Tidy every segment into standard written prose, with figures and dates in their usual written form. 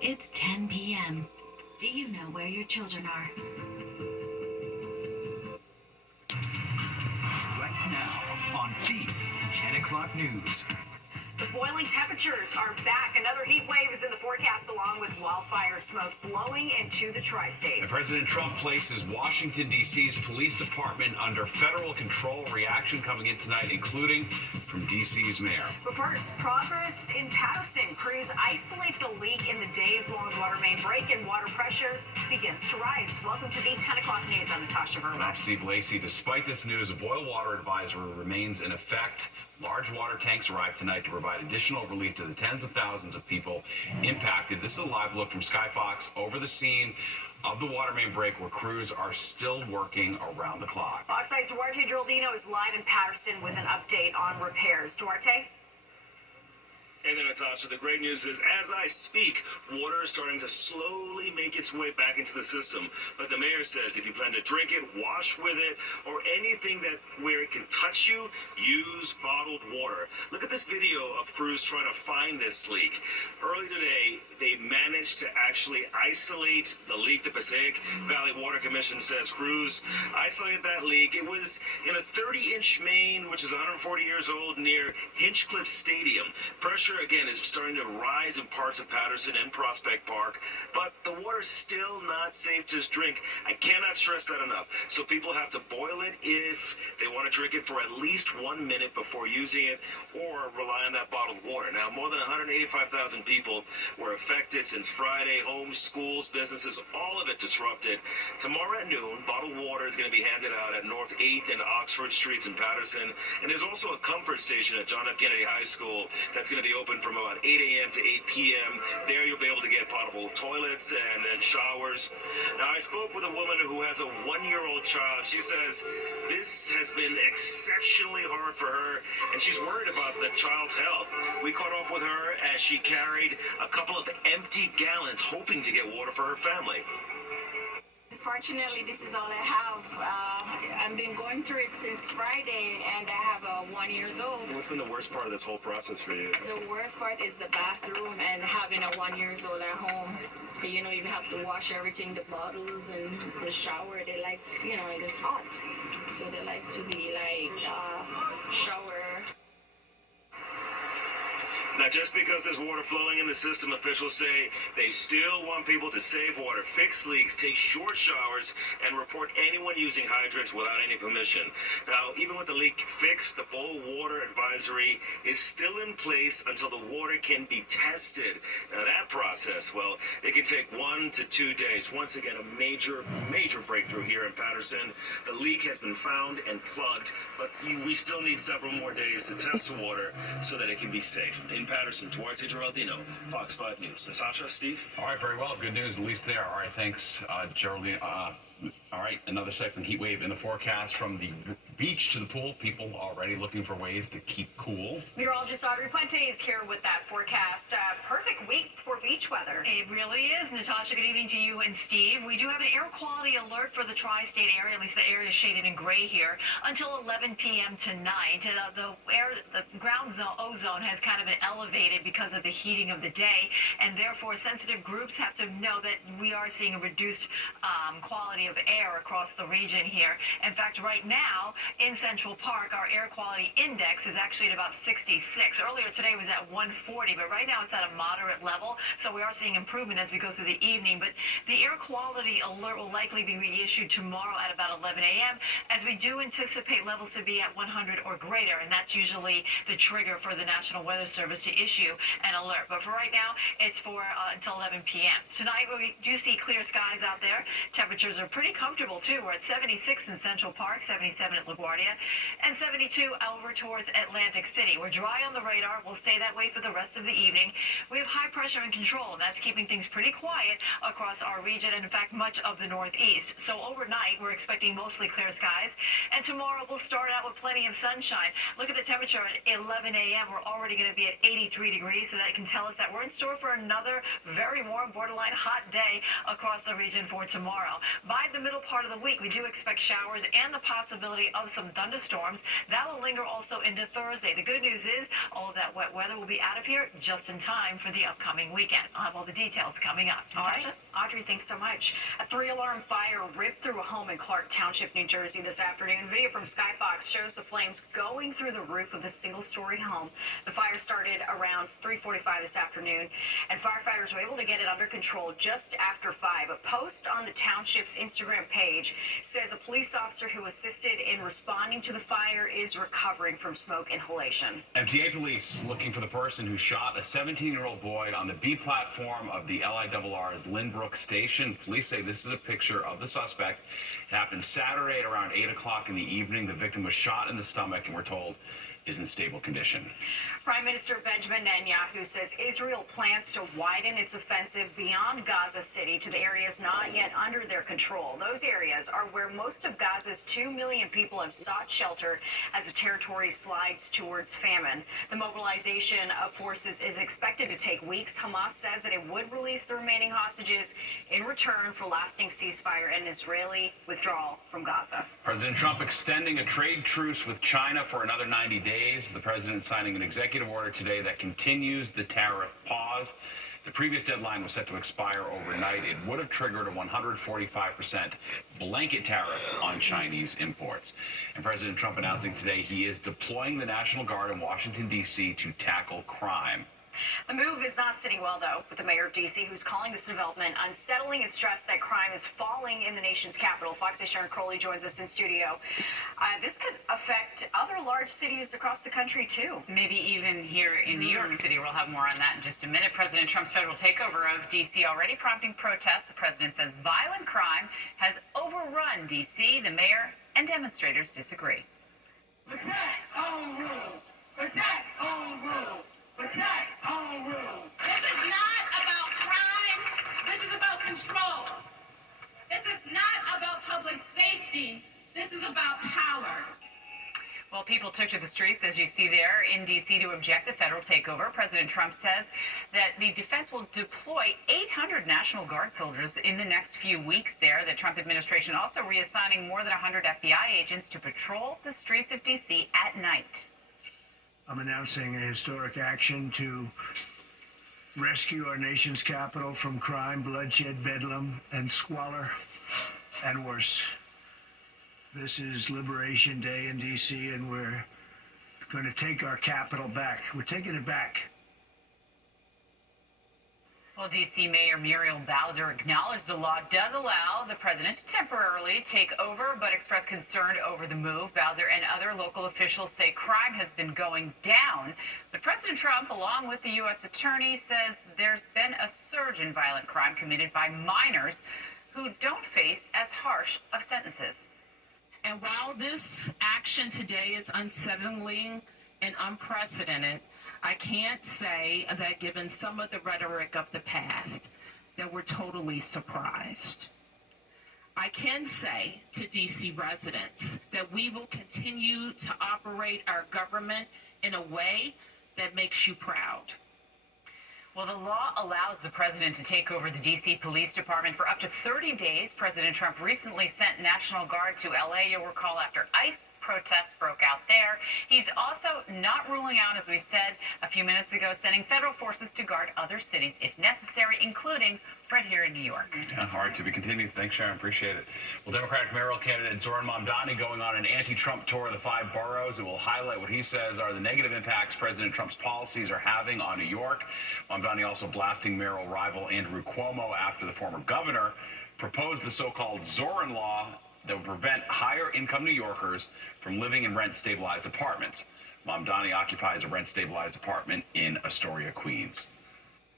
It's 10 p.m. Do you know where your children are? Right now on the 10 o'clock news. The boiling temperatures are back. Another heat wave is in the forecast, along with wildfire smoke blowing into the tri-state. And President Trump places Washington, D.C.'s police department under federal control. Reaction coming in tonight, including from D.C.'s mayor. But first, progress in Patterson. Crews isolate the leak in the days-long water main break, and water pressure begins to rise. Welcome to the 10 o'clock news. I'm Natasha Verma. And I'm Steve Lacey. Despite this news, a boil water advisory remains in effect. Large water tanks arrive tonight to provide additional relief to the tens of thousands of people impacted. This is a live look from Skyfox over the scene of the water main break, where crews are still working around the clock. Fox 9's Duarte Geraldino is live in Patterson with an update on repairs. Duarte? Hey there, Natasha. The great news is, as I speak, water is starting to slowly make its way back into the system. But the mayor says if you plan to drink it, wash with it, or anything that where it can touch you, use bottled water. Look at this video of crews trying to find this leak. Early today, they managed to actually isolate the leak. The Passaic Valley Water Commission says crews isolated that leak. It was in a 30-inch main, which is 140 years old, near Hinchcliffe Stadium. Pressure, again, is starting to rise in parts of Patterson and Prospect Park, but the water's still not safe to drink. I cannot stress that enough. So people have to boil it if they want to drink it for at least 1 minute before using it, or rely on that bottled water. Now, more than 185,000 people were affected since Friday. Homes, schools, businesses, all of it disrupted. Tomorrow at noon, bottled water is going to be handed out at North 8th and Oxford Streets in Patterson. And there's also a comfort station at John F. Kennedy High School that's going to be open from about 8 a.m. to 8 p.m. There you'll be able to get potable toilets and showers. Now, I spoke with a woman who has a 1-year-old child. She says this has been exceptionally hard for her, and she's worried about the child's health. We caught up with her as she carried a couple of empty gallons, hoping to get water for her family. Fortunately, this is all I have. I've been going through it since Friday, and I have a 1 year old. What's been the worst part of this whole process for you? The worst part is the bathroom and having a 1 year old at home. You know, you have to wash everything, the bottles and the shower. They like to, you know, it's hot. So they like to be like shower. Now, just because there's water flowing in the system, officials say they still want people to save water, fix leaks, take short showers, and report anyone using hydrants without any permission. Now, even with the leak fixed, the boil water advisory is still in place until the water can be tested. Now, that process, well, it can take 1 to 2 days. Once again, a major breakthrough here in Patterson. The leak has been found and plugged, but we still need several more days to test the water so that it can be safe. In Patterson, Duarte Geraldino, Fox 5 News. Natasha, Steve? All right, very well. Good news, at least there. All right, thanks, Geraldine. All right, another second heat wave in the forecast. From the beach to the pool, people already looking for ways to keep cool. Meteorologist Audrey Puente is here with that forecast. Perfect week for beach weather. It really is. Natasha, good evening to you and Steve. We do have an air quality alert for the tri-state area, at least the area is shaded in gray here, until 11 p.m. tonight. The ground ozone has kind of been elevated because of the heating of the day, and therefore sensitive groups have to know that we are seeing a reduced quality of air across the region here. In fact, right now in Central Park, our air quality index is actually at about 66. Earlier today was at 140, but right now it's at a moderate level, so we are seeing improvement as we go through the evening. But the air quality alert will likely be reissued tomorrow at about 11 a.m. as we do anticipate levels to be at 100 or greater, and that's usually the trigger for the National Weather Service to issue an alert. But for right now, it's for until 11 p.m. Tonight, we do see clear skies out there. Temperatures are pretty comfortable, too. We're at 76 in Central Park, 77 at LaGuardia, and 72 over towards Atlantic City. We're dry on the radar. We'll stay that way for the rest of the evening. We have high pressure and control, and that's keeping things pretty quiet across our region and, in fact, much of the Northeast. So overnight, we're expecting mostly clear skies, and tomorrow we'll start out with plenty of sunshine. Look at the temperature at 11 a.m. We're already going to be at 83 degrees, so that can tell us that we're in store for another very warm, borderline hot day across the region for tomorrow. By the middle part of the week, we do expect showers and the possibility of cause some thunderstorms. That will linger also into Thursday. The good news is all of that wet weather will be out of here just in time for the upcoming weekend. I'll have all the details coming up. All right. Audrey, thanks so much. A 3-alarm fire ripped through a home in Clark Township, New Jersey this afternoon. Video from Sky Fox shows the flames going through the roof of the single-story home. The fire started around 3:45 this afternoon, and firefighters were able to get it under control just after 5. A post on the township's Instagram page says a police officer who assisted in responding to the fire is recovering from smoke inhalation. MTA police looking for the person who shot a 17-year-old boy on the B platform of the LIRR's Lynbrook station. Police say this is a picture of the suspect. It happened Saturday at around 8 o'clock in the evening. The victim was shot in the stomach and we're told is in stable condition. Prime Minister Benjamin Netanyahu says Israel plans to widen its offensive beyond Gaza City to the areas not yet under their control. Those areas are where most of Gaza's 2 million people have sought shelter as the territory slides towards famine. The mobilization of forces is expected to take weeks. Hamas says that it would release the remaining hostages in return for lasting ceasefire and Israeli withdrawal from Gaza. President Trump extending a trade truce with China for another 90 days. The president signing an executive order today that continues the tariff pause. The previous deadline was set to expire overnight. It would have triggered a 145% blanket tariff on Chinese imports. And President Trump announcing today he is deploying the National Guard in Washington, D.C. to tackle crime. The move is not sitting well, though, with the mayor of D.C., who's calling this development unsettling and stressed that crime is falling in the nation's capital. Fox 8's Sharon Crowley joins us in studio. This could affect other large cities across the country, too. Maybe even here in New York City. We'll have more on that in just a minute. President Trump's federal takeover of D.C. already prompting protests. The president says violent crime has overrun D.C. The mayor and demonstrators disagree. Protect home rule! Protect home rule! Protect home rule! This is not about crime. This is about control. This is not about public safety. This is about power. Well, people took to the streets, as you see there, in D.C. to object the federal takeover. President Trump says that the defense will deploy 800 National Guard soldiers in the next few weeks there. The Trump administration also reassigning more than 100 FBI agents to patrol the streets of D.C. at night. I'm announcing a historic action to rescue our nation's capital from crime, bloodshed, bedlam, and squalor, and worse. This is Liberation Day in D.C., and we're going to take our capital back. We're taking it back. Well, D.C. Mayor Muriel Bowser acknowledged the law does allow the president to temporarily take over, but expressed concern over the move. Bowser and other local officials say crime has been going down. But President Trump, along with the U.S. attorney, says there's been a surge in violent crime committed by minors who don't face as harsh of sentences. And while this action today is unsettling and unprecedented, I can't say that given some of the rhetoric of the past that we're totally surprised. I can say to DC residents that we will continue to operate our government in a way that makes you proud. Well, the law allows the president to take over the D.C. Police Department for up to 30 days. President Trump recently sent National Guard to L.A., you'll recall, after ICE protests broke out there. He's also not ruling out, as we said a few minutes ago, sending federal forces to guard other cities if necessary, including right here in New York. Yeah, all right, to be continued. Thanks, Sharon. Appreciate it. Well, Democratic mayoral candidate Zoran Mamdani going on an anti-Trump tour of the 5 boroughs. It will highlight what he says are the negative impacts President Trump's policies are having on New York. Mamdani also blasting mayoral rival Andrew Cuomo after the former governor proposed the so-called Zoran law that would prevent higher-income New Yorkers from living in rent-stabilized apartments. Mamdani occupies a rent-stabilized apartment in Astoria, Queens.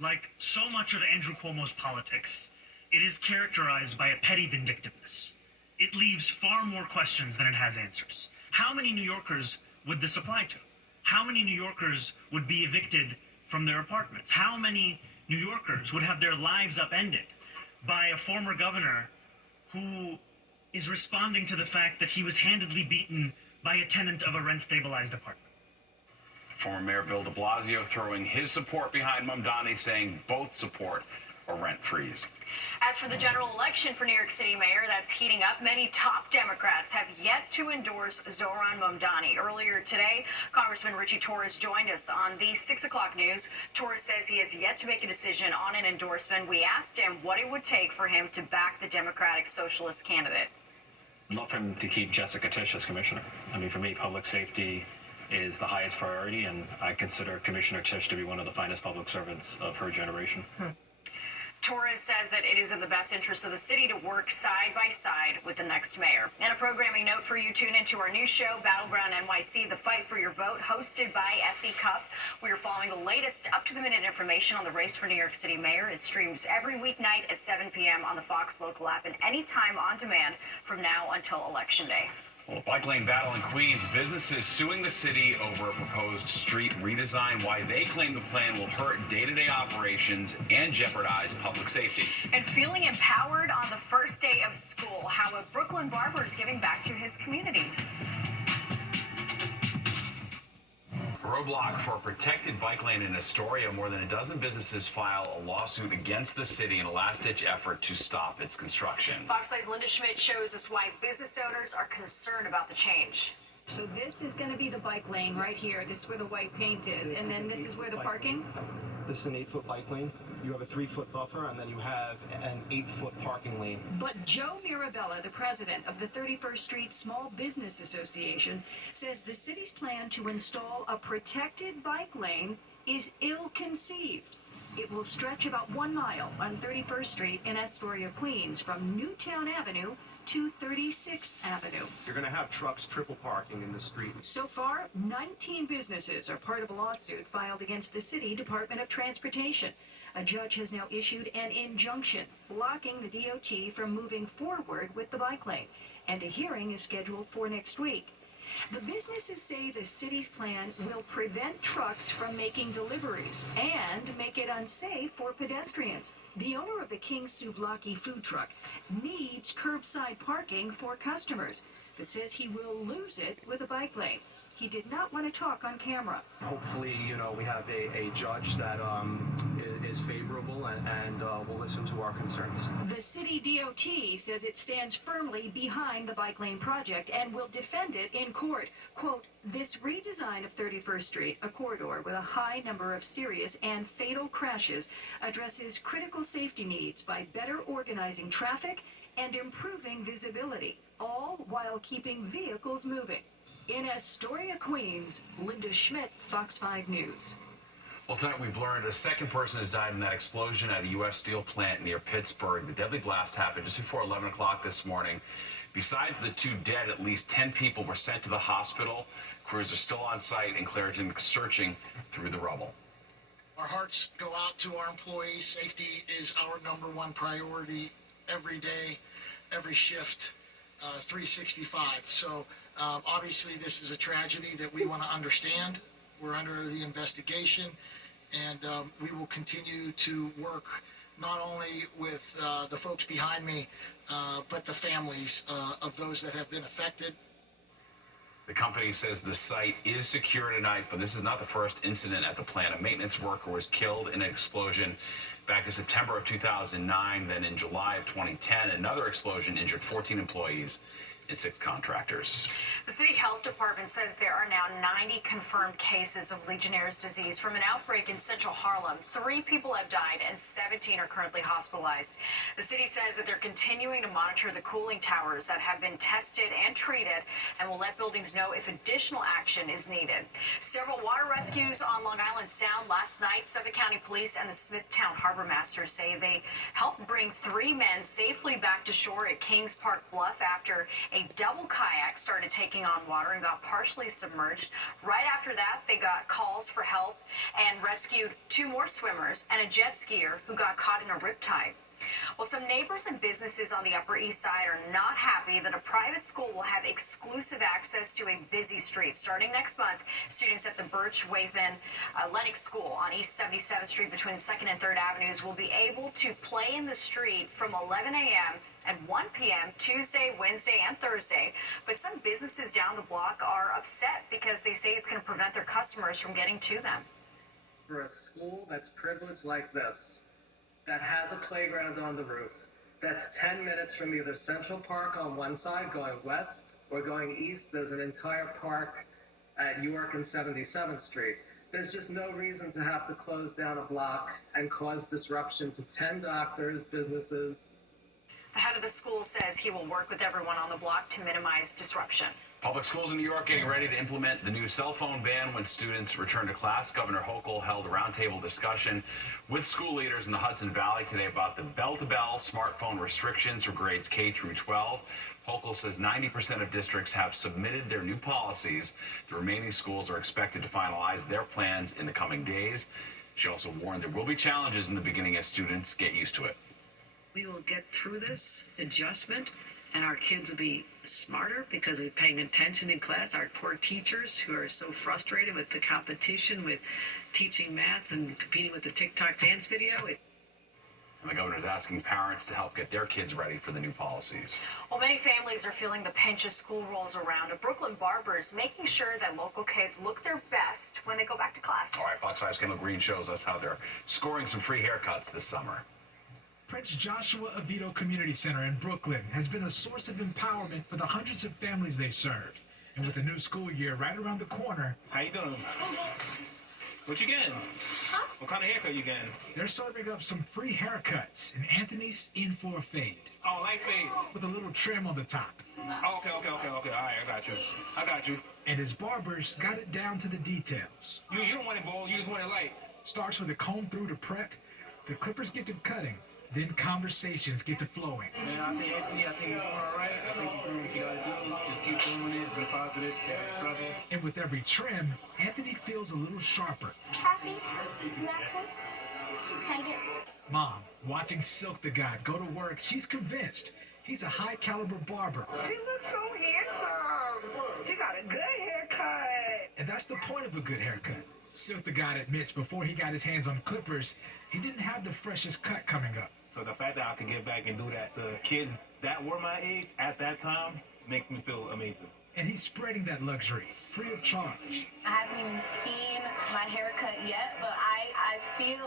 Like so much of Andrew Cuomo's politics, it is characterized by a petty vindictiveness. It leaves far more questions than it has answers. How many New Yorkers would this apply to? How many New Yorkers would be evicted from their apartments? How many New Yorkers would have their lives upended by a former governor who is responding to the fact that he was handedly beaten by a tenant of a rent-stabilized apartment? Former Mayor Bill de Blasio throwing his support behind Mamdani, saying both support a rent freeze. As for the general election for New York City mayor, that's heating up. Many top Democrats have yet to endorse Zohran Mamdani. Earlier today, Congressman Richie Torres joined us on the 6 o'clock news. Torres says he has yet to make a decision on an endorsement. We asked him what it would take for him to back the Democratic Socialist candidate. I'd love for him to keep Jessica Tisch as commissioner. I mean, for me, public safety is the highest priority, and I consider Commissioner Tisch to be one of the finest public servants of her generation. Torres says that it is in the best interest of the city to work side by side with the next mayor. And a programming note for you, tune into our new show, Battleground NYC, The Fight for Your Vote, hosted by SE Cup. We are following the latest up-to-the-minute information on the race for New York City mayor. It streams every weeknight at 7 p.m. on the Fox local app and anytime on demand from now until Election Day. Well, bike lane battle in Queens. Businesses suing the city over a proposed street redesign. Why they claim the plan will hurt day-to-day operations and jeopardize public safety. And feeling empowered on the first day of school. How a Brooklyn barber is giving back to his community. Roadblock for a protected bike lane in Astoria. More than a dozen businesses file a lawsuit against the city in a last-ditch effort to stop its construction. Fox 5's Linda Schmidt shows us why business owners are concerned about the change. So this is going to be the bike lane right here. This is where the white paint is. And then this is where the parking? This is an 8-foot bike lane. You have a 3-foot buffer, and then you have an 8-foot parking lane. But Joe Mirabella, the president of the 31st Street Small Business Association, says the city's plan to install a protected bike lane is ill-conceived. It will stretch about 1 mile on 31st Street in Astoria, Queens, from Newtown Avenue to 36th Avenue. You're going to have trucks triple parking in the street. So far, 19 businesses are part of a lawsuit filed against the City Department of Transportation. A judge has now issued an injunction blocking the DOT from moving forward with the bike lane, and a hearing is scheduled for next week. The businesses say the city's plan will prevent trucks from making deliveries and make it unsafe for pedestrians. The owner of the King Souvlaki food truck needs curbside parking for customers, but says he will lose it with a bike lane. He did not want to talk on camera. Hopefully, we have a judge that is favorable and will listen to our concerns. The city DOT says it stands firmly behind the bike lane project and will defend it in court. Quote, this redesign of 31st Street, a corridor with a high number of serious and fatal crashes, addresses critical safety needs by better organizing traffic and improving visibility, all while keeping vehicles moving. In Astoria, Queens, Linda Schmidt, Fox 5 News. Well, tonight we've learned a second person has died in that explosion at a U.S. steel plant near Pittsburgh. The deadly blast happened just before 11 o'clock this morning. Besides the 2 dead, at least 10 people were sent to the hospital. Crews are still on site and Claritin searching through the rubble. Our hearts go out to our employees. Safety is our #1 priority every day, every shift. 365. So obviously this is a tragedy that we want to understand. We're under the investigation, and we will continue to work not only with the folks behind me, but the families of those that have been affected. The company says the site is secure tonight, but this is not the first incident at the plant. A maintenance worker was killed in an explosion back in September of 2009. Then in July of 2010, another explosion injured 14 employees and 6 contractors. The city health department says there are now 90 confirmed cases of Legionnaire's disease from an outbreak in central Harlem. 3 people have died and 17 are currently hospitalized. The city says that they're continuing to monitor the cooling towers that have been tested and treated and will let buildings know if additional action is needed. Several water rescues on Long Island Sound last night. Suffolk County Police and the Smithtown Harbor Master say they helped bring 3 men safely back to shore at Kings Park Bluff after a double kayak started taking on water and got partially submerged. Right after that, they got calls for help and rescued 2 more swimmers and a jet skier who got caught in a riptide. Well, some neighbors and businesses on the Upper East Side are not happy that a private school will have exclusive access to a busy street. Starting next month, students at the Birch Wathen Lennox School on East 77th Street between 2nd and 3rd Avenues will be able to play in the street from 11 a.m. and 1 p.m. Tuesday, Wednesday, and Thursday. But some businesses down the block are upset because they say it's going to prevent their customers from getting to them. For a school that's privileged like this, that has a playground on the roof. That's 10 minutes from either Central Park on one side going west or going east. There's an entire park at York and 77th Street. There's just no reason to have to close down a block and cause disruption to 10 doctors, businesses. The head of the school says he will work with everyone on the block to minimize disruption. Public schools in New York getting ready to implement the new cell phone ban when students return to class. Governor Hochul held a roundtable discussion with school leaders in the Hudson Valley today about the bell-to-bell smartphone restrictions for grades K through 12. Hochul says 90% of districts have submitted their new policies. The remaining schools are expected to finalize their plans in the coming days. She also warned there will be challenges in the beginning as students get used to it. We will get through this adjustment, and our kids will be smarter because we're paying attention in class. Our poor teachers who are so frustrated with the competition with teaching maths and competing with the TikTok dance video. And the governor's asking parents to help get their kids ready for the new policies. Well, many families are feeling the pinch as school rolls around. A Brooklyn barber is making sure that local kids look their best when they go back to class. All right, Fox 5's Kendall Green shows us how they're scoring some free haircuts this summer. Prince Joshua Oviedo Community Center in Brooklyn has been a source of empowerment for the hundreds of families they serve. And with the new school year right around the corner, how you doing? What you getting? What kind of haircut you getting? They're serving up some free haircuts, and Anthony's in for a fade. Oh, light fade. With a little trim on the top. Oh, okay. All right, I got you. And his barber's got it down to the details. You don't want it bold, you just want it light. Starts with a comb through to prep, the clippers get to cutting, then conversations get to flowing. Man, I think you're doing all right. I think you're doing what you gotta do. Just keep doing it, be positive, stay out of trouble. And with every trim, Anthony feels a little sharper. Happy, relaxing, excited. Mom, watching Silk the God go to work, she's convinced he's a high-caliber barber. He looks so handsome. She got a good haircut. And that's the point of a good haircut. Silk the God admits before he got his hands on clippers, he didn't have the freshest cut coming up. So the fact that I could get back and do that to kids that were my age at that time makes me feel amazing. And he's spreading that luxury, free of charge. I haven't even seen my haircut yet, but I feel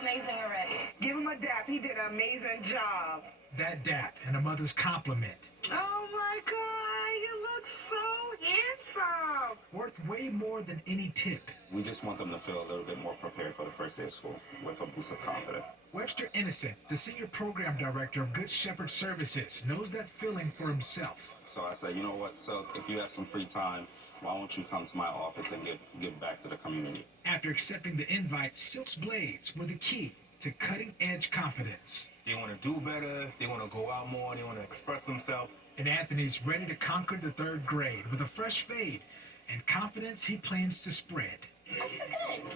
amazing already. Give him a dap. He did an amazing job. That dap and a mother's compliment. Oh my God, you look so handsome. Worth way more than any tip. We just want them to feel a little bit more prepared for the first day of school with a boost of confidence. Webster Innocent, the senior program director of Good Shepherd Services, knows that feeling for himself. So I said, you know what, Silk, if you have some free time, why won't you come to my office and give back to the community? After accepting the invite, Silk's blades were the key to cutting-edge confidence. They want to do better, they want to go out more, they want to express themselves. And Anthony's ready to conquer the third grade with a fresh fade and confidence he plans to spread. That's good.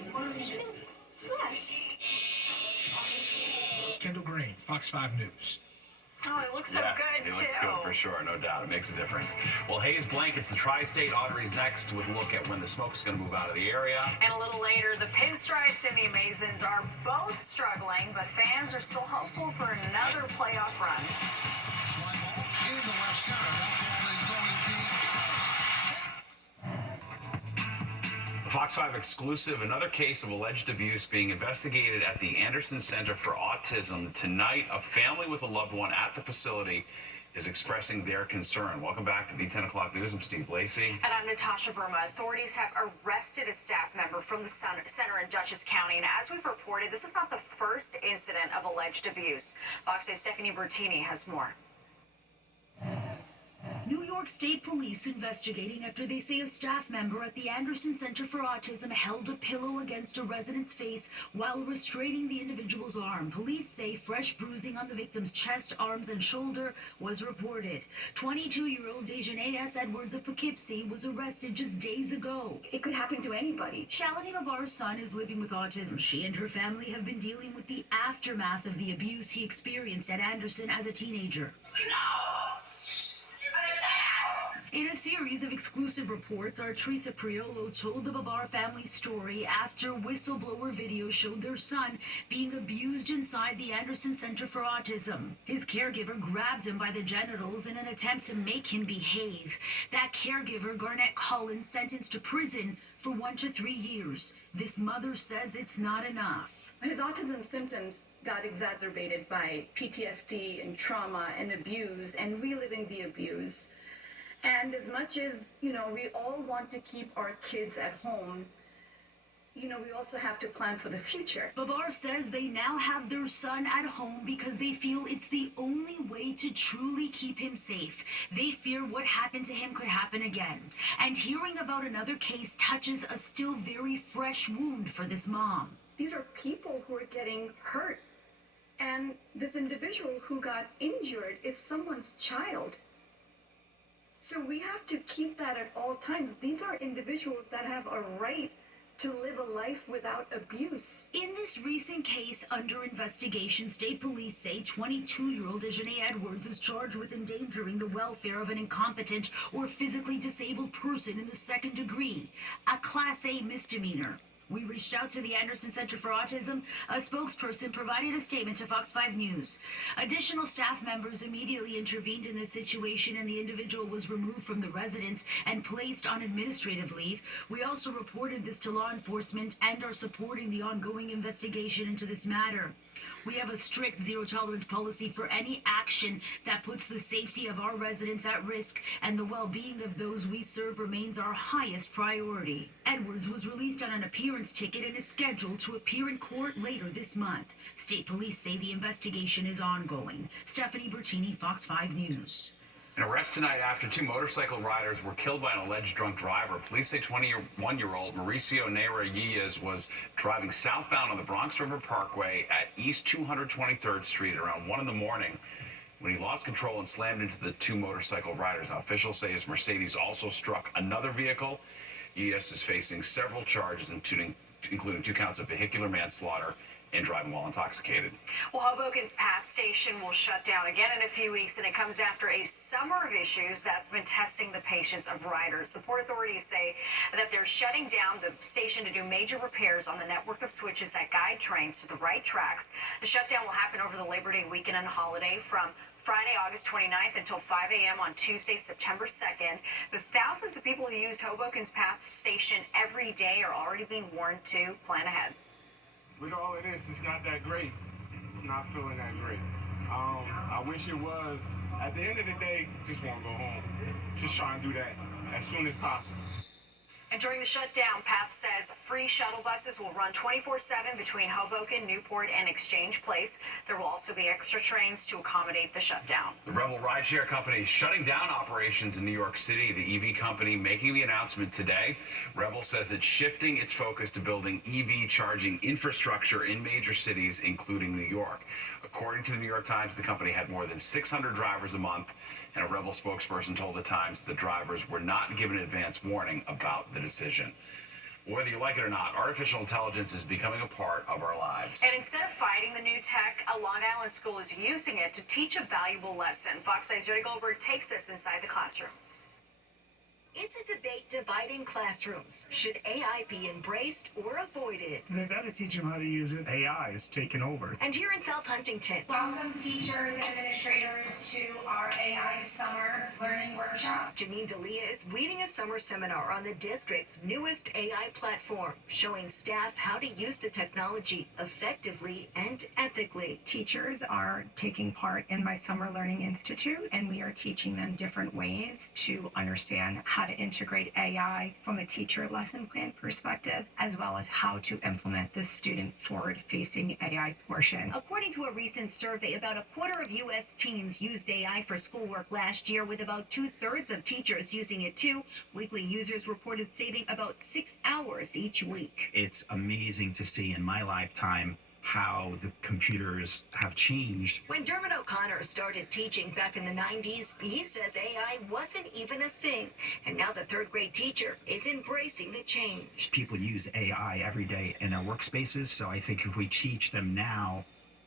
Fresh. Kendall Green, Fox 5 News. Oh, it looks so good, It looks good for sure, no doubt. It makes a difference. Well, Hayes blankets the tri-state. Audrey's next with a look at when the smoke's going to move out of the area. And a little later, the Pinstripes and the Amazons are both struggling, but fans are still hopeful for another playoff run. The Fox 5 exclusive, another case of alleged abuse being investigated at the Anderson Center for Autism. Tonight, a family with a loved one at the facility is expressing their concern. Welcome back to the 10 o'clock news. I'm Steve Lacey. And I'm Natasha Verma. Authorities have arrested a staff member from the center in Dutchess County. And as we've reported, this is not the first incident of alleged abuse. Fox 8's Stephanie Bertini has more. New York State Police investigating after they say a staff member at the Anderson Center for Autism held a pillow against a resident's face while restraining the individual's arm. Police say fresh bruising on the victim's chest, arms, and shoulder was reported. 22-year-old Dejanay S. Edwards of Poughkeepsie was arrested just days ago. It could happen to anybody. Shalini Babar's son is living with autism. She and her family have been dealing with the aftermath of the abuse he experienced at Anderson as a teenager. In a series of exclusive reports, our Teresa Priolo told the Babar family's story after whistleblower video showed their son being abused inside the Anderson Center for Autism. His caregiver grabbed him by the genitals in an attempt to make him behave. That caregiver, Garnett Collins, sentenced to prison for 1 to 3 years. This mother says it's not enough. His autism symptoms got exacerbated by PTSD and trauma and abuse and reliving the abuse. And as much as, we all want to keep our kids at home, we also have to plan for the future. Babar says they now have their son at home because they feel it's the only way to truly keep him safe. They fear what happened to him could happen again. And hearing about another case touches a still very fresh wound for this mom. These are people who are getting hurt. And this individual who got injured is someone's child. So we have to keep that at all times. These are individuals that have a right to live a life without abuse. In this recent case under investigation, state police say 22-year-old Dejanay Edwards is charged with endangering the welfare of an incompetent or physically disabled person in the 2nd degree, a Class A misdemeanor. We reached out to the Anderson Center for Autism. A spokesperson provided a statement to Fox 5 News. Additional staff members immediately intervened in this situation, and the individual was removed from the residence and placed on administrative leave. We also reported this to law enforcement and are supporting the ongoing investigation into this matter. We have a strict zero-tolerance policy for any action that puts the safety of our residents at risk, and the well-being of those we serve remains our highest priority. Edwards was released on an appearance ticket and is scheduled to appear in court later this month. State police say the investigation is ongoing. Stephanie Bertini, Fox 5 News. An arrest tonight after 2 motorcycle riders were killed by an alleged drunk driver. Police say 21-year-old Mauricio Neira was driving southbound on the Bronx River Parkway at East 223rd Street around 1 in the morning when he lost control and slammed into the 2 motorcycle riders. Now, officials say his Mercedes also struck another vehicle. Yilles is facing several charges, including 2 counts of vehicular manslaughter and driving while intoxicated. Well, Hoboken's PATH station will shut down again in a few weeks, and it comes after a summer of issues that's been testing the patience of riders. The Port authorities say that they're shutting down the station to do major repairs on the network of switches that guide trains to the right tracks. The shutdown will happen over the Labor Day weekend and holiday from Friday, August 29th until 5 a.m. on Tuesday, September 2nd. The thousands of people who use Hoboken's PATH station every day are already being warned to plan ahead. With all of this, it's not that great. It's not feeling that great. I wish it was. At the end of the day, just want to go home. Just try and do that as soon as possible. And during the shutdown, PATH says free shuttle buses will run 24/7 between Hoboken, Newport, and Exchange Place. There will also be extra trains to accommodate the shutdown. The Revel rideshare company is shutting down operations in New York City. The EV company making the announcement today. Revel says it's shifting its focus to building EV charging infrastructure in major cities, including New York. According to the New York Times, the company had more than 600 drivers a month, and a Revel spokesperson told the Times the drivers were not given advance warning about the decision. Whether you like it or not, artificial intelligence is becoming a part of our lives. And instead of fighting the new tech, a Long Island school is using it to teach a valuable lesson. Fox 5's Jody Goldberg takes us inside the classroom. It's a debate dividing classrooms. Should AI be embraced or avoided? They've got to teach them how to use it. AI is taking over. And here in South Huntington. Welcome teachers and administrators to our AI Summer Learning Workshop. Janine D'Elia is leading a summer seminar on the district's newest AI platform, showing staff how to use the technology effectively and ethically. Teachers are taking part in my Summer Learning Institute, and we are teaching them different ways to understand how to integrate AI from a teacher lesson plan perspective, as well as how to implement the student forward-facing AI portion. According to a recent survey, about a quarter of U.S. teens used AI for schoolwork last year, with about 2/3 of teachers using it too. Weekly users reported saving about 6 hours each week. It's amazing to see in my lifetime how the computers have changed. When Dermot O'Connor started teaching back in the 90s, he says AI wasn't even a thing. And now the 3rd grade teacher is embracing the change. People use AI every day in our workspaces, so I think if we teach them now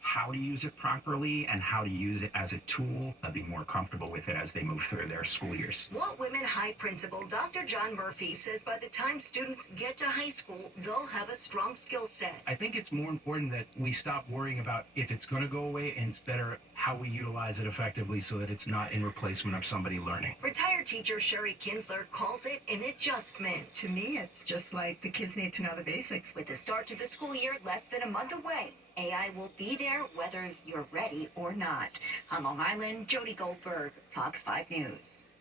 how to use it properly and how to use it as a tool. They'll be more comfortable with it as they move through their school years. Walt Whitman High Principal Dr. John Murphy says by the time students get to high school, they'll have a strong skill set. I think it's more important that we stop worrying about if it's going to go away, and it's better how we utilize it effectively so that it's not in replacement of somebody learning. Retired teacher Sherry Kinsler calls it an adjustment. To me, it's just like the kids need to know the basics. With the start to the school year less than a month away, AI will be there whether you're ready or not. On Long Island, Jody Goldberg, Fox 5 News.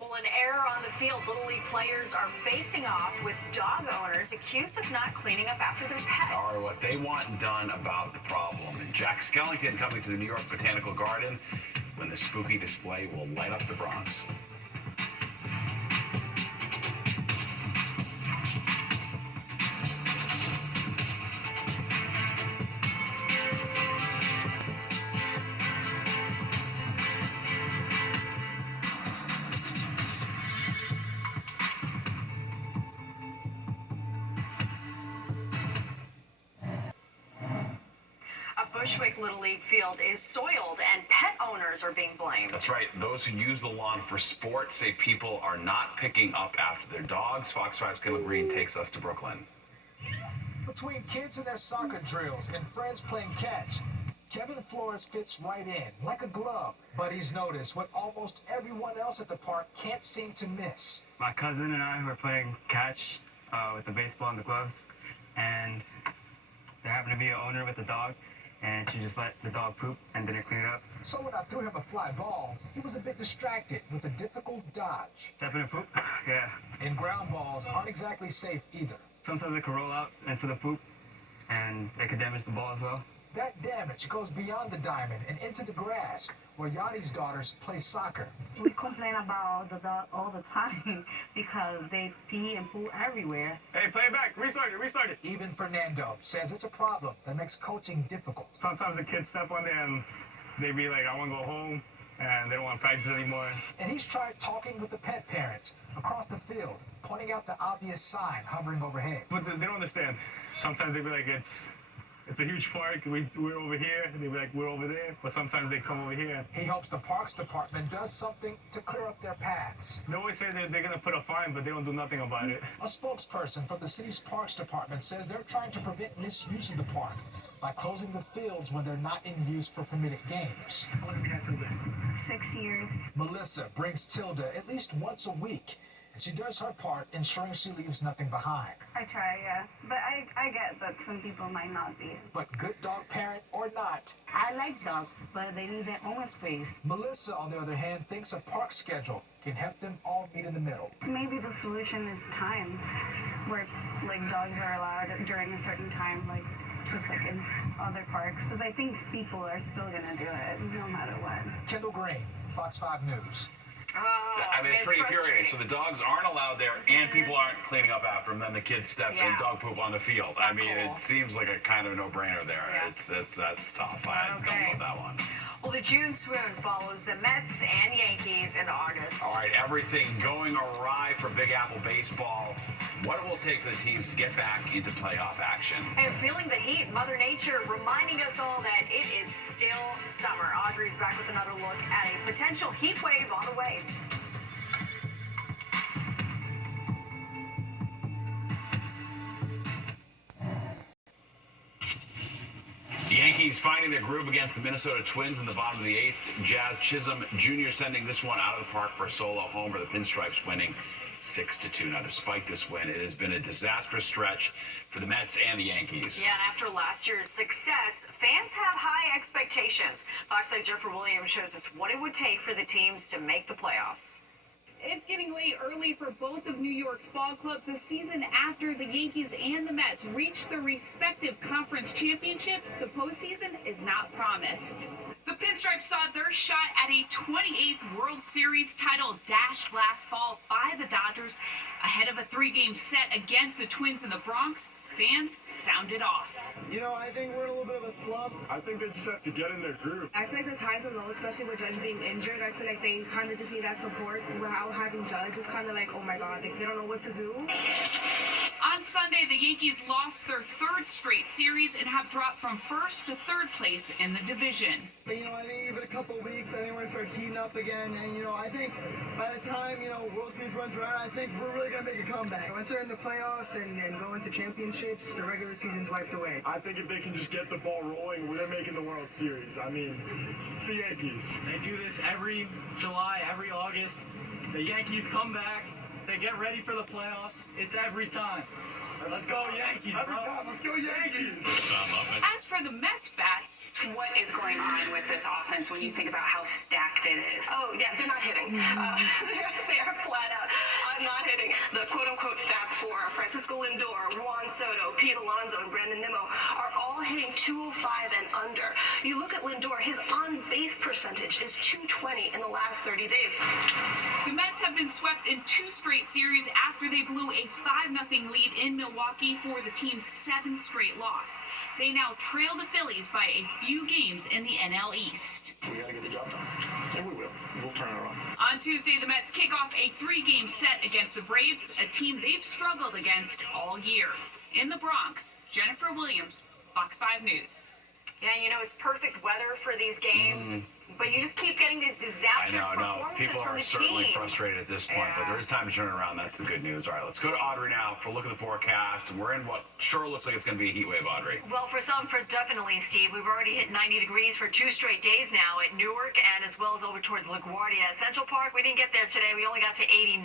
Well, an error on the field. Little League players are facing off with dog owners accused of not cleaning up after their pets. Or what they want done about the problem. And Jack Skellington coming to the New York Botanical Garden when the spooky display will light up the Bronx. Bushwick Little League field is soiled and pet owners are being blamed. That's right. Those who use the lawn for sport say people are not picking up after their dogs. Fox 5's Kendall Green takes us to Brooklyn. Between kids and their soccer drills and friends playing catch, Kevin Flores fits right in, like a glove. But he's noticed what almost everyone else at the park can't seem to miss. My cousin and I were playing catch with the baseball and the gloves, and there happened to be an owner with a dog, and she just let the dog poop and didn't clean it up. So when I threw him a fly ball, he was a bit distracted with a difficult dodge. Step in and poop? Yeah. And ground balls aren't exactly safe either. Sometimes it could roll out into the poop, and it could damage the ball as well. That damage goes beyond the diamond and into the grass, where Yanni's daughters play soccer. We complain about the dog all the time because they pee and poo everywhere. Hey, play it back. Restart it. Even Fernando says it's a problem that makes coaching difficult. Sometimes the kids step on there and they be like, I want to go home, and they don't want to practice anymore. And he's tried talking with the pet parents across the field, pointing out the obvious sign hovering overhead. But they don't understand. Sometimes they be like, it's a huge park, we're over here, and they be like, we're over there, but sometimes they come over here. He hopes the Parks Department does something to clear up their paths. They always say that they're going to put a fine, but they don't do nothing about it. A spokesperson from the city's Parks Department says they're trying to prevent misuse of the park by closing the fields when they're not in use for permitted games. How long have you had Tilda? 6 years. Melissa brings Tilda at least once a week, and she does her part ensuring she leaves nothing behind. I try, yeah. But I get that some people might not be. But good dog parent or not, I like dogs, but they need their own space. Melissa, on the other hand, thinks a park schedule can help them all meet in the middle. Maybe the solution is times where like dogs are allowed during a certain time, like just like in other parks. Because I think people are still gonna do it no matter what. Kendall Green, Fox 5 News. I mean, it's pretty infuriating. So the dogs aren't allowed there, and people aren't cleaning up after them. Then the kids step in dog poop on the field. I mean, it seems like a kind of no-brainer there. Yeah. That's tough. I don't love that one. Well, the June swoon follows the Mets and Yankees in August. All right, everything going awry for Big Apple baseball. What it will take for the teams to get back into playoff action. And feeling the heat, Mother Nature reminding us all that it is still summer. Audrey's back with another look at a potential heat wave on the way. The Yankees finding their groove against the Minnesota Twins in the bottom of the eighth. Jazz Chisholm Jr. sending this one out of the park for a solo homer. The Pinstripes winning 6-2. Now, despite this win, it has been a disastrous stretch for the Mets and the Yankees. Yeah, and after last year's success, fans have high expectations. Fox 5's Jeffrey Williams shows us what it would take for the teams to make the playoffs. It's getting late early for both of New York's ball clubs a season after the Yankees and the Mets reached their respective conference championships. The postseason is not promised. The Pinstripes saw their shot at a 28th World Series title dashed last fall by the Dodgers. Ahead of a 3-game set against the Twins in the Bronx, fans sounded off. You know, I think we're in a little bit of a slump. I think they just have to get in their groove. I feel like there's highs and lows, especially with Judge being injured. I feel like they kind of just need that support without having Judge. It's kind of like, oh my God, they don't know what to do. On Sunday, the Yankees lost their third straight series and have dropped from first to third place in the division. But, I think even a couple of weeks, I think we're going to start heating up again. And, I think by the time, World Series runs around, I think we're really going to make a comeback. Once they're in the playoffs and go into championships, the regular season's wiped away. I think if they can just get the ball rolling, they're making the World Series. I mean, it's the Yankees. They do this every July, every August. The Yankees come back. They get ready for the playoffs. It's every time. Let's go Yankees, bro. Let's go Yankees. As for the Mets bats, What is going on with this offense when you think about how stacked it is? Oh, yeah, they're not hitting. They are flat out not hitting. The quote-unquote Fab Four, Francisco Lindor, Juan Soto, Pete Alonso, and Brandon Nimmo are all hitting 205 and under. You look at Lindor, his on-base percentage is 220 in the last 30 days. the Mets have been swept in 2 straight series after they blew a 5-0 lead in Milwaukee for the team's 7th straight loss. They now trail the Phillies by a few games in the NL East. We got to get the job done. And we will. We'll turn it around. On Tuesday, the Mets kick off a 3-game set against the Braves, a team they've struggled against all year. In the Bronx, Jennifer Williams, Fox 5 News. Yeah, it's perfect weather for these games. But you just keep getting these disastrous performances People from are the certainly team. frustrated at this point, but there is time to turn it around. That's the good news. All right, let's go to Audrey now for a look at the forecast. We're in what sure looks like it's going to be a heat wave, Audrey. Well, for definitely, Steve. We've already hit 90 degrees for 2 straight days now at Newark and as well as over towards LaGuardia. At Central Park, we didn't get there today. We only got to 89,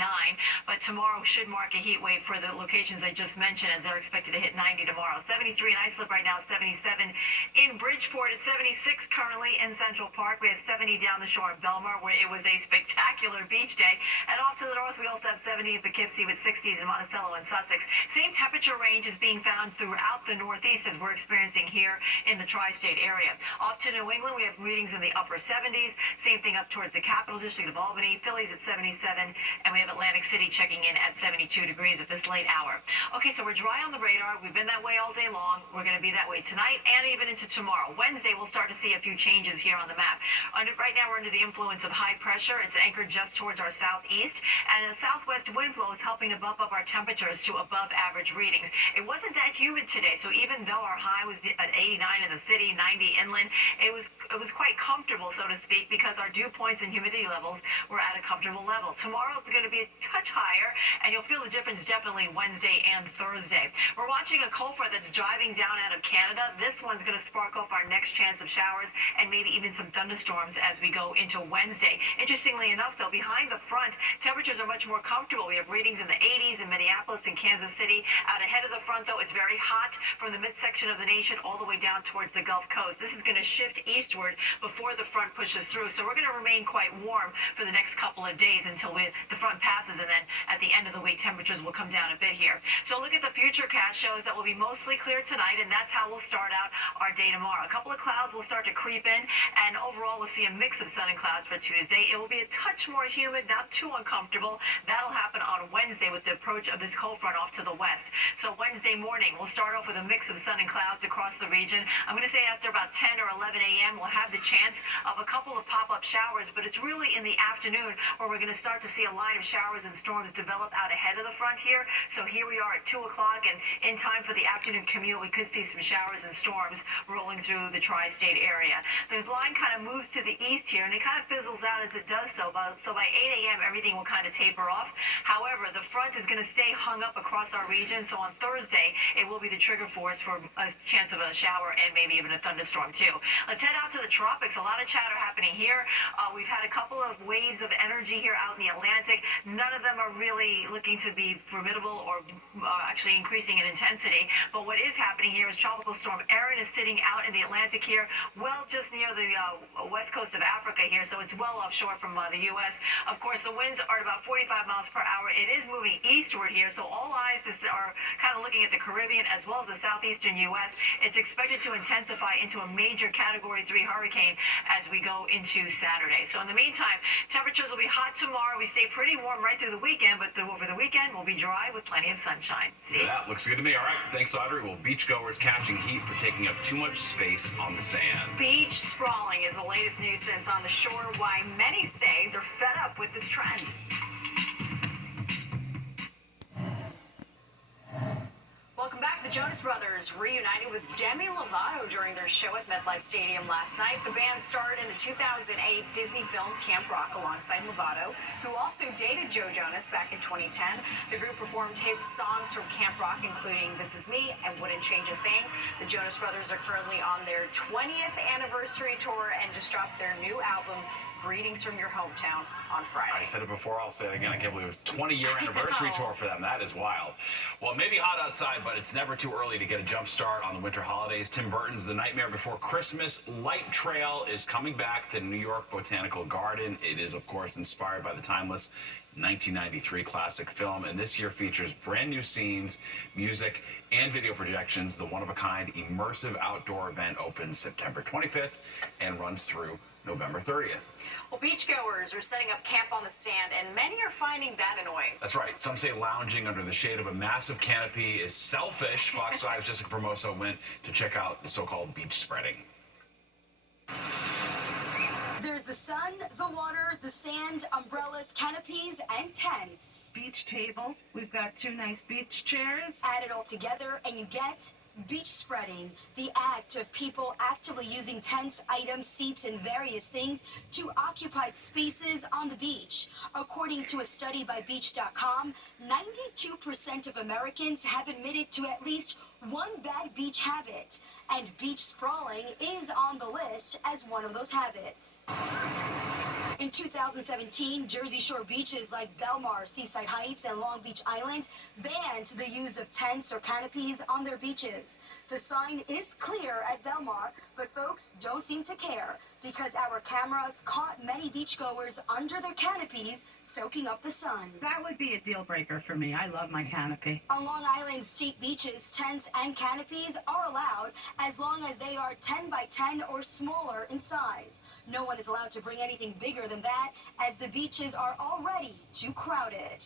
but tomorrow should mark a heat wave for the locations I just mentioned as they're expected to hit 90 tomorrow. 73 in Islip right now, 77 in Bridgeport. It's 76 currently in Central Park. We have 70 down the shore in Belmar, where it was a spectacular beach day. And off to the north, we also have 70 in Poughkeepsie with 60s in Monticello and Sussex. Same temperature range is being found throughout the Northeast as we're experiencing here in the tri-state area. Off to New England, we have readings in the upper 70s. Same thing up towards the capital district of Albany. Philly's at 77, and we have Atlantic City checking in at 72 degrees at this late hour. Okay, so we're dry on the radar. We've been that way all day long. We're going to be that way tonight and even into tomorrow. Wednesday, we'll start to see a few changes here on the map. Right now, we're under the influence of high pressure. It's anchored just towards our southeast, and a southwest wind flow is helping to bump up our temperatures to above average readings. It wasn't that humid today, so even though our high was at 89 in the city, 90 inland, it was quite comfortable, so to speak, because our dew points and humidity levels were at a comfortable level. Tomorrow it's going to be a touch higher, and you'll feel the difference definitely Wednesday and Thursday. We're watching a cold front that's driving down out of Canada. This one's going to spark off our next chance of showers and maybe even some thunderstorms as we go into Wednesday. Interestingly enough, though, behind the front, temperatures are much more comfortable. We have readings in the 80s in Minneapolis and Kansas City. Out ahead of the front, though, it's very hot from the midsection of the nation all the way down towards the Gulf Coast. This is going to shift eastward before the front pushes through. So we're going to remain quite warm for the next couple of days until the front passes, and then at the end of the week, temperatures will come down a bit here. So look at the futurecast shows that will be mostly clear tonight, and that's how we'll start out our day tomorrow. A couple of clouds will start to creep in, and overall we'll see a mix of sun and clouds for Tuesday. It will be a touch more humid, not too uncomfortable. That'll happen on Wednesday with the approach of this cold front off to the west. So Wednesday morning, we'll start off with a mix of sun and clouds across the region. I'm going to say after about 10 or 11 a.m., we'll have the chance of a couple of pop-up showers, but it's really in the afternoon where we're going to start to see a line of showers and storms develop out ahead of the front here. So here we are at 2 o'clock, and in time for the afternoon commute, we could see some showers and storms rolling through the tri-state area. The line kind of moves to the east here, and it kind of fizzles out as it does so. So by 8 a.m., everything will kind of taper off. However, the front is going to stay hung up across our region, so on Thursday, it will be the trigger for us for a chance of a shower and maybe even a thunderstorm, too. Let's head out to the tropics. A lot of chatter happening here. We've had a couple of waves of energy here out in the Atlantic. None of them are really looking to be formidable or actually increasing in intensity. But what is happening here is Tropical Storm Erin is sitting out in the Atlantic here, well just near the west coast of Africa here, so it's well offshore from the U.S. Of course, the winds are at about 45 miles per hour. It is moving eastward here, so all eyes are kind of looking at the Caribbean as well as the southeastern U.S. It's expected to intensify into a major Category 3 hurricane as we go into Saturday. So in the meantime, temperatures will be hot tomorrow. We stay pretty warm right through the weekend, but over the weekend, we'll be dry with plenty of sunshine. See? That looks good to me. All right, thanks, Audrey. Well, beachgoers catching heat for taking up too much space on the sand. Beach sprawling is the latest nuisance on the shore. Why many say they're fed up with this trend. The Jonas Brothers reunited with Demi Lovato during their show at MetLife Stadium last night. The band starred in the 2008 Disney film Camp Rock alongside Lovato, who also dated Joe Jonas back in 2010. The group performed hit songs from Camp Rock, including This Is Me and Wouldn't Change a Thing. The Jonas Brothers are currently on their 20th anniversary tour and just dropped their new album, Greetings from Your Hometown, on Friday. I said it before, I'll say it again. I can't believe it was a 20-year anniversary tour for them. That is wild. Well, it may be hot outside, but it's never too early to get a jump start on the winter holidays. Tim Burton's The Nightmare Before Christmas Light Trail is coming back to New York Botanical Garden. It is, of course, inspired by the timeless 1993 classic film, and this year features brand new scenes, music, and video projections. The one-of-a-kind immersive outdoor event opens September 25th and runs through November 30th. Well, beachgoers are setting up camp on the sand, and many are finding that annoying. That's right. Some say lounging under the shade of a massive canopy is selfish. Fox 5's Jessica Formoso went to check out the so-called beach spreading. There's the sun, the water, the sand, umbrellas, canopies, and tents. Beach table. We've got 2 nice beach chairs. Add it all together and you get beach spreading, the act of people actively using tents, items, seats, and various things to occupy spaces on the beach. According to a study by Beach.com, 92% of Americans have admitted to at least one bad beach habit, and beach sprawling is on the list as one of those habits. In 2017, Jersey Shore beaches like Belmar, Seaside Heights, and Long Beach Island banned the use of tents or canopies on their beaches. The sign is clear at Belmar, but folks don't seem to care because our cameras caught many beachgoers under their canopies soaking up the sun. That would be a deal breaker for me. I love my canopy. On Long Island state beaches, tents and canopies are allowed as long as they are 10 by 10 or smaller in size. No one is allowed to bring anything bigger than that as the beaches are already too crowded.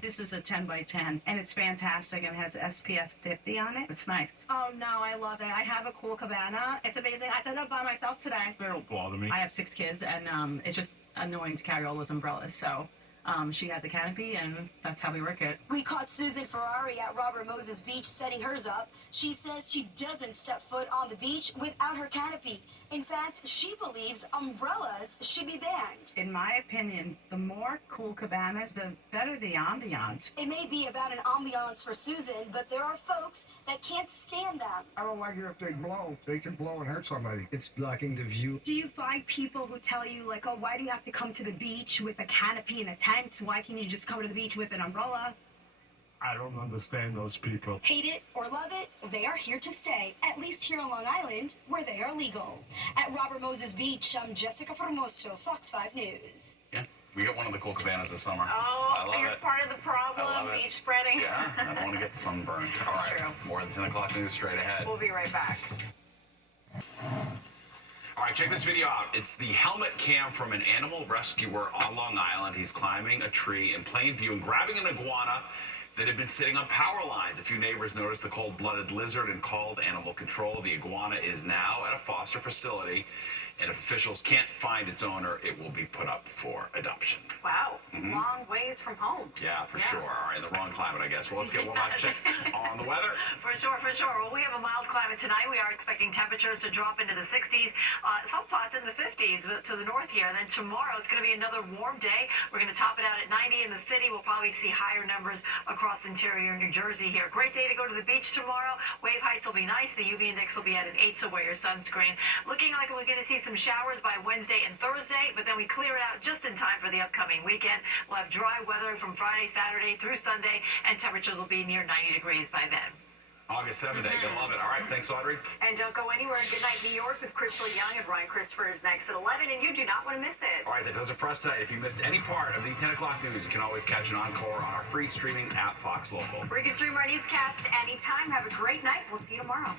This is a 10 by 10 and it's fantastic and it has SPF 50 on it. It's nice. Oh no, I love it. I have a cool cabana. It's amazing. I set it up by myself today. They don't bother me. I have 6 kids and it's just annoying to carry all those umbrellas. So she had the canopy and that's how we work it. We caught Susan Ferrari at Robert Moses Beach setting hers up. She says she doesn't step foot on the beach without her canopy. In fact, she believes umbrellas should be banned. In my opinion, the more cool cabanas, the better the ambiance. It may be about an ambiance for Susan, but there are folks that can't stand them. I don't like it if they blow. They can blow and hurt somebody. It's blocking the view. Do you find people who tell you, like, oh, why do you have to come to the beach with a canopy and a tent? Why can't you just come to the beach with an umbrella? I don't understand those people. Hate it or love it, they are here to stay, at least here on Long Island, where they are legal. At Robert Moses Beach, I'm Jessica Formoso, Fox 5 News. Yeah, we got one of the cool cabanas this summer. Oh, I love you're it. part of the problem, I love it. beach spreading. Yeah, I don't want to get sunburned. All right, true. more than 10 o'clock news straight ahead. We'll be right back. All right, check this video out. It's the helmet cam from an animal rescuer on Long Island. He's climbing a tree in plain view and grabbing an iguana that had been sitting on power lines. A few neighbors noticed the cold-blooded lizard and called animal control. The iguana is now at a foster facility, and if officials can't find its owner, it will be put up for adoption. Wow, long ways from home. Yeah, for sure. All right, in the wrong climate, I guess. Well, let's get one last check on the weather. For sure. Well, we have a mild climate tonight. We are expecting temperatures to drop into the 60s, some spots in the 50s to the north here. And then tomorrow, it's going to be another warm day. We're going to top it out at 90 in the city. We'll probably see higher numbers across interior New Jersey here. Great day to go to the beach tomorrow. Wave heights will be nice. The UV index will be at an 8, so wear your sunscreen. Looking like we're going to see some showers by Wednesday and Thursday, but then we clear it out just in time for the upcoming weekend. We'll have dry weather from Friday, Saturday through Sunday, and temperatures will be near 90 degrees by then. August 7th, Gonna love it. All right, thanks, Audrey. And don't go anywhere. Good night, New York, with Crystal Young and Ryan Christopher is next at 11, and you do not want to miss it. All right, that does it for us tonight. If you missed any part of the 10 o'clock news, you can always catch an encore on our free streaming app, Fox Local. Where you can stream our newscast anytime. Have a great night. We'll see you tomorrow.